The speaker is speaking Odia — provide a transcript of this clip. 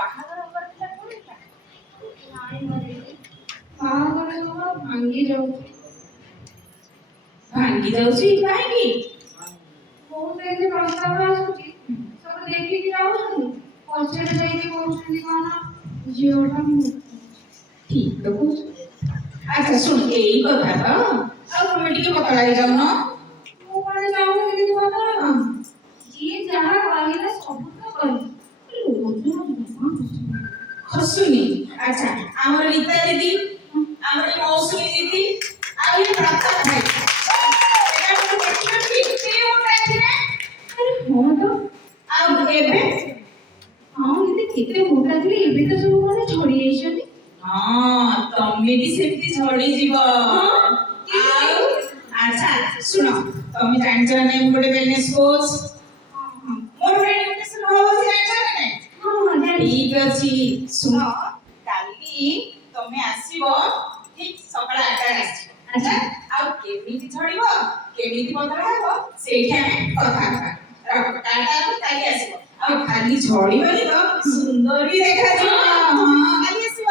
ବାହାଘର ହବାର ଥିଲା ପଳେଇଲା। ନାଇଁ ମରେ ବାହାଘର ସବୁ ଭାଙ୍ଗି ଯାଉଛି କାହିଁକି? ବହୁତ ଏମିତି ପ୍ରସ୍ତାବ ଆସୁଛି ସବୁ ଦେଖିକି ଯାଉଛନ୍ତି ପଛରେ ଯାଇକି କହୁଛନ୍ତି କଣ ଝିଅଟା ମୁଁ ଠିକ ତ କହୁଛୁ। ଆଚ୍ଛା ଶୁଣ, ଏଇ କଥା ତ ଆଉ ତମେ ଟିକେ ପତଳା ହେଇଯାଉନ। ମୁଁ କଣ ଚାହୁଁଥିଲି କିନ୍ତୁ କଥା ହେବା ଯିଏ ଯାହା କହିଲେ ସବୁ ତ କହିଲେ ଓଜନ ଖସୁନି। ଆଚ୍ଛା ଆମର ରୀତା ଦିଦି, ଆମର ଏ ମୌସୁମୀ ଦିଦି, ଆଉ ଏ ପ୍ରତାପ ଭାଇ, ଏମାନଙ୍କୁ ଦେଖିଛନ୍ତି ସେ ମୋଟା ଥିଲେ। ଆରେ ହଁ ତ ଆଉ ଏବେ ହଁ କିନ୍ତୁ କେତେ ମୋଟା ଥିଲେ ଏବେ ତ ସବୁ ମାନେ ଝଡି ଯାଇଛନ୍ତି। ହଁ ତମେ ବି ସେମିତି ଝଡିଯିବ। ଆଉ ଆଚ୍ଛା ଶୁଣ, ତମେ ଜାଣିଛ ନା ନାଇଁ ଗୋଟେ ୱେଲନେସ କୋଚ୍? ମୋର ଗୋଟେ ନ୍ୟୁଟ୍ରିସନ ହଉଛି, ଜାଣିଛ ନା ନାଇଁ? ଠିକ ଅଛି, ଶୁଣ କାଲି ତମେ ଆସିବ ଠିକ ସକାଳ 8ଟାରେ ଆସିବ। ଆଚ୍ଛା ଆଉ କେମିତି ଝଡିବ କେମିତି ପତଳା ହେବ ସେଇଠି ଆମେ କଥା ହେବା। କାଲି ଆସିବ। ଆଉ ଖାଲି ଝଡିବନି ତ ସୁନ୍ଦର ବି ଦେଖାଯିବ। ହଁ କାଲି ଆସିବ।